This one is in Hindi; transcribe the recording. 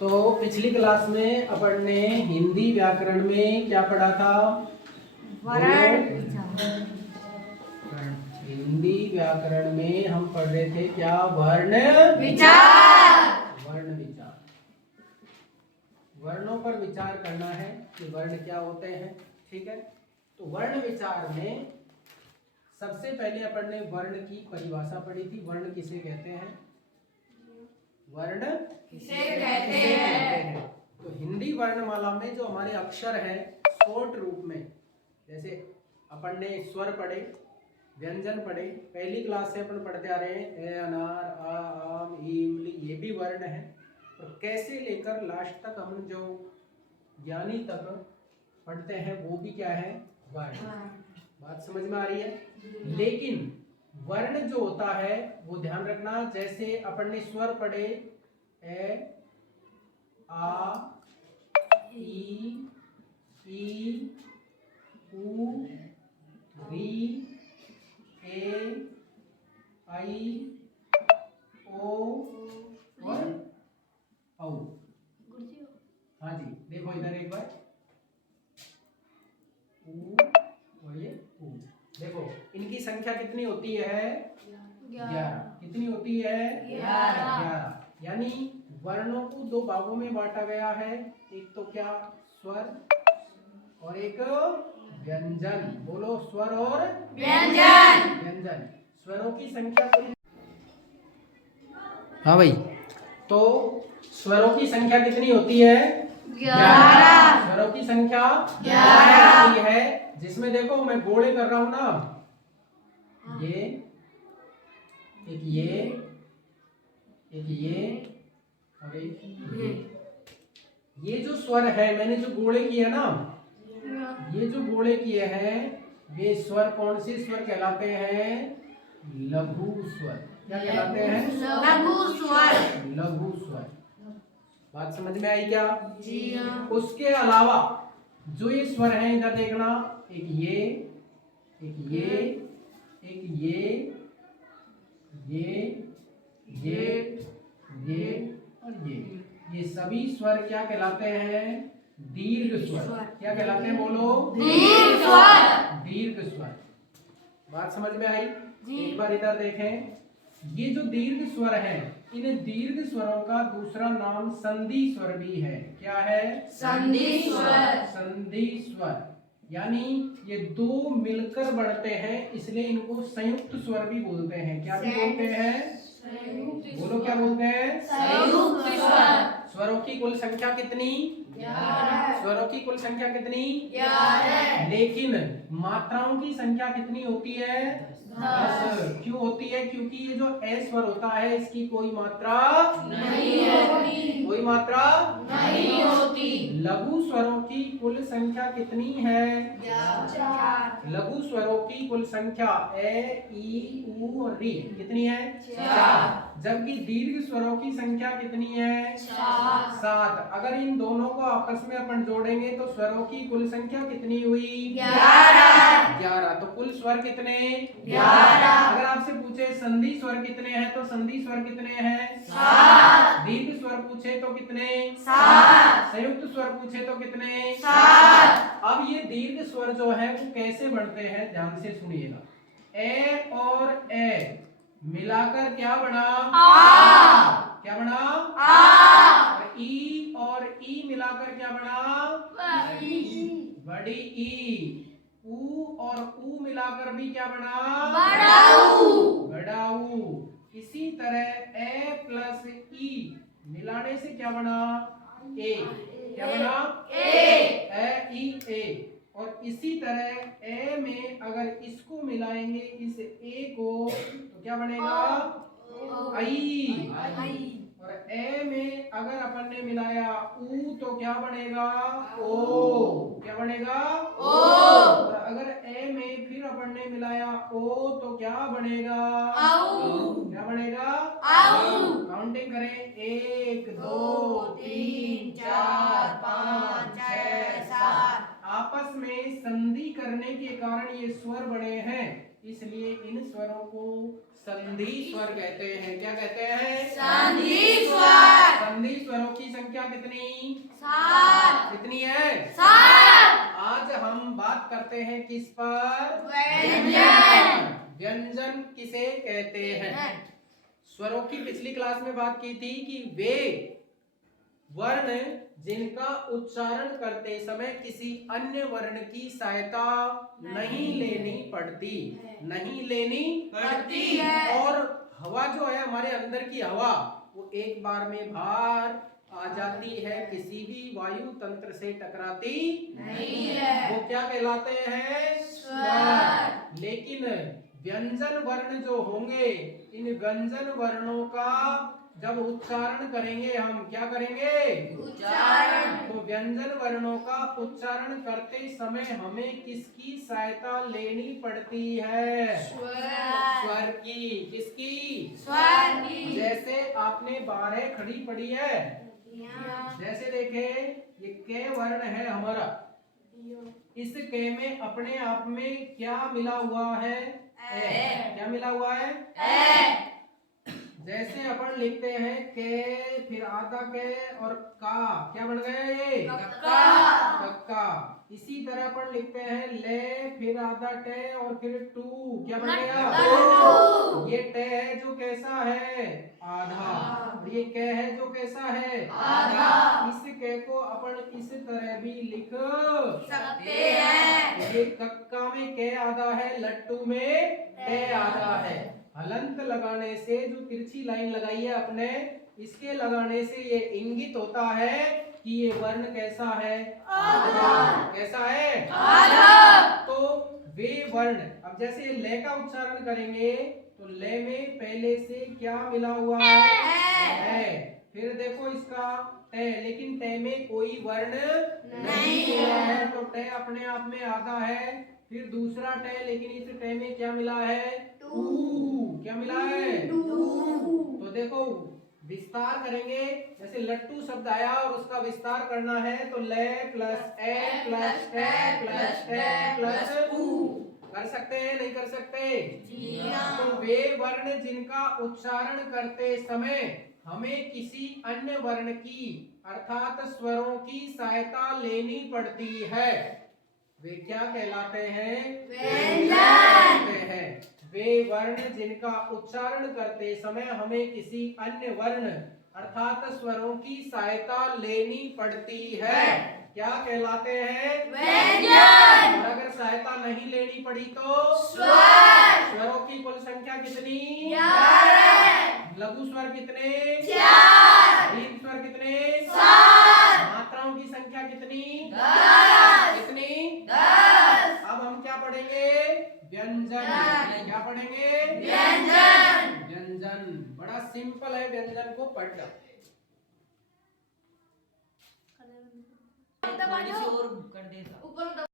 तो पिछली क्लास में अपन ने हिंदी व्याकरण में क्या पढ़ा था? हिंदी व्याकरण में हम पढ़ रहे थे क्या? वर्ण विचार। वर्ण विचार, वर्णों पर विचार करना है कि वर्ण क्या होते हैं। ठीक है, तो वर्ण विचार में सबसे पहले अपन ने वर्ण की परिभाषा पढ़ी थी। वर्ण किसे कहते हैं? वर्ण किसे कहते हैं? तो हिंदी वर्णमाला में जो हमारे अक्षर हैं शॉर्ट रूप में, जैसे अपन ने स्वर पढ़े, व्यंजन पढ़े, पहली क्लास से अपन पढ़ते आ रहे हैं ए अनार आ आम ईम ली, ये भी वर्ण है। और कैसे लेकर लास्ट तक हम जो ज्ञानी तक पढ़ते हैं वो भी क्या है? वर्ण। बात समझ में आ रही है? लेकिन वर्ण जो होता है वो ध्यान रखना, जैसे अपन ने स्वर पढ़े ए आ ई उ री ए आई ओ और औ। हाँ जी, देखो इधर एक बार उ और ये उ। देखो इनकी संख्या कितनी होती है? 11। कितनी होती है? 11। यानी वर्णों को दो भागों में बांटा गया है, एक तो क्या? स्वर और एक व्यंजन। बोलो, स्वर और व्यंजन। व्यंजन स्वरों की संख्या हाँ भाई, तो स्वरों की संख्या कितनी होती है? 11। स्वरों की संख्या 11 होती है, जिसमें देखो मैं गोले कर रहा हूं ना, ये एक, ये और एक ये जो स्वर है, मैंने जो गोले किए ना, ये जो गोले किए हैं ये स्वर कौन से स्वर कहलाते हैं? लघु स्वर। क्या कहलाते हैं? लघु स्वर। लघु स्वर। बात समझ में आई क्या? जी हाँ। उसके अलावा जो ये स्वर हैं इधर देखना, एक ये, एक ये, एक ये और ये सभी स्वर क्या कहलाते हैं? दीर्घ स्वर। क्या कहलाते हैं? बोलो, दीर्घ स्वर। दीर्घ स्वर। बात समझ में आई? एक बार इधर देखें, ये जो दीर्घ स्वर है, इन दीर्घ स्वरों का दूसरा नाम संधि स्वर भी है। क्या है? संधि स्वर। संधि स्वर यानी ये दो मिलकर बढ़ते हैं, इसलिए इनको संयुक्त स्वर भी बोलते हैं। क्या भी बोलते हैं? बोलो, क्या बोलते हैं? संयुक्त स्वर। स्वरों की कुल संख्या कितनी? 11। स्वरों की कुल संख्या कितनी? 11। लेकिन मात्राओं की संख्या कितनी होती है? 10। क्यों होती है? क्योंकि ये जो ए स्वर होता है इसकी कोई मात्रा नहीं होती। कोई मात्रा नहीं होती। लघु स्वरों की कुल संख्या कितनी है? 4। लघु स्वरों की कुल संख्या ए ई उ और री कितनी है? 4। जबकि दीर्घ स्वरों की संख्या कितनी है? 7। अगर इन दोनों को आपस में अपन जोड़ेंगे तो स्वरों की कुल संख्या कितनी हुई? 11। तो कुल स्वर कितने? 11। अगर आपसे पूछे संधि स्वर कितने हैं तो संधि स्वर कितने हैं? 7। दीर्घ स्वर पूछे तो कितने? 7। संयुक्त स्वर पूछे तो कितने? 7। अब ये दीर्घ स्वर जो है वो कैसे बढ़ते हैं, ध्यान से सुनिएगा। ए और ए मिलाकर क्या बना? आ। क्या बना? आ। और ई और ई मिलाकर क्या बना? बड़ी ई। ऊ और ऊ मिलाकर भी क्या बना? बड़ा ऊ। बड़ा ऊ। इसी तरह ए प्लस ई मिलाने से क्या बना? ए। क्या बना? ए ई ए। और इसी तरह ए में अगर इसको मिलाएंगे, इस ए को, तो क्या बनेगा? आई। और ए में अगर अपन ने मिलाया ऊ तो क्या बनेगा? ओ। क्या बनेगा? ओ। और अगर ए में फिर अपन ने मिलाया ओ तो क्या बनेगा? आऊ। क्या बनेगा? आऊ। काउंटिंग करें, 1 2 3 4 5 6 7। आपस में संधि करने के कारण ये स्वर बने हैं, इसलिए इन स्वरों को संधि स्वर कहते हैं। क्या कहते हैं? संधि स्वर। संधि स्वरों की संख्या कितनी? 7। कितनी है? 7। आज हम बात करते हैं किस पर? व्यंजन। व्यंजन किसे कहते हैं? स्वरों की पिछली क्लास में बात की थी कि वे वर्ण जिनका उच्चारण करते समय किसी अन्य वर्ण की सहायता नहीं लेनी पड़ती, नहीं लेनी पड़ती है। और हवा जो है हमारे अंदर की हवा वो एक बार में बाहर आ जाती है, किसी भी वायु तंत्र से टकराती नहीं है। वो क्या कहलाते हैं? स्वर। लेकिन व्यंजन वर्ण जो होंगे, इन व्यंजन वर्णों का जब उच्चारण करेंगे हम, क्या करेंगे? उच्चारण। तो व्यंजन वर्णों का उच्चारण करते समय हमें किसकी सहायता लेनी पड़ती है? स्वर की। किसकी? स्वर की। जैसे आपने 12 खड़ी पड़ी है, जैसे देखे ये के वर्ण है हमारा, इस के में अपने आप में क्या मिला हुआ है? ए। क्या मिला हुआ है? ए। जैसे अपन लिखते हैं के, फिर आधा के और का, क्या बन गया ये? कक्का। कक्का। इसी तरह अपन लिखते हैं ले, फिर आधा टे और फिर टू, क्या बन गया? लट्टू। ये टे है जो कैसा है? आधा। और ये के है जो कैसा है? आधा। इस के को अपन इस तरह भी लिख सकते हैं। ये कक्का में के आधा है, लट्टू में टे आधा है। हलंत लगाने से जो तिरछी लाइन लगाई है अपने, इसके लगाने से ये इंगित होता है कि ये वर्ण कैसा है? आधा। कैसा है? आधा। तो वे वर्ण, अब जैसे ले का उच्चारण करेंगे तो ले में पहले से क्या मिला हुआ है? फिर देखो इसका टे, लेकिन टे में कोई वर्ण नहीं मिला है, तो टे अपने आप में आधा है। फिर दूसरा टे, लेकिन इस टे में क्या मिला है? टू। क्या मिला है? तो देखो विस्तार करेंगे, जैसे लट्टू शब्द आया और उसका विस्तार करना है तो ले प्लस ए प्लस टे प्लस टे प्लस टू। कर सकते हैं? नहीं कर सकते? जी हाँ। तो वे वर्ण जिनका उच्चारण करते समय हमें किसी अन्य वर्ण की अर्थात स्वरों की सहायता लेनी पड़ती है, वे क्या कहलाते हैं? व्यंजन। कहते हैं। वे वर्ण जिनका उच्चारण करते समय हमें किसी अन्य वर्ण अर्थात स्वरों की सहायता लेनी पड़ती है, क्या कहलाते हैं? व्यंजन। और अगर सहायता नहीं लेनी पड़ी तो? स्वर। स्वरों की कुल संख्या कितनी? 11। लघु स्वर कितने? 4। दीर्घ स्वर कितने? 7। मात्राओं की संख्या कितनी? 10। कितनी? 10। अब हम क्या पढ़ेंगे? व्यंजन। क्या पढ़ेंगे? व्यंजन। व्यंजन बड़ा सिंपल है, व्यंजन को पढ़ना। थोड़ी सी और कर देता।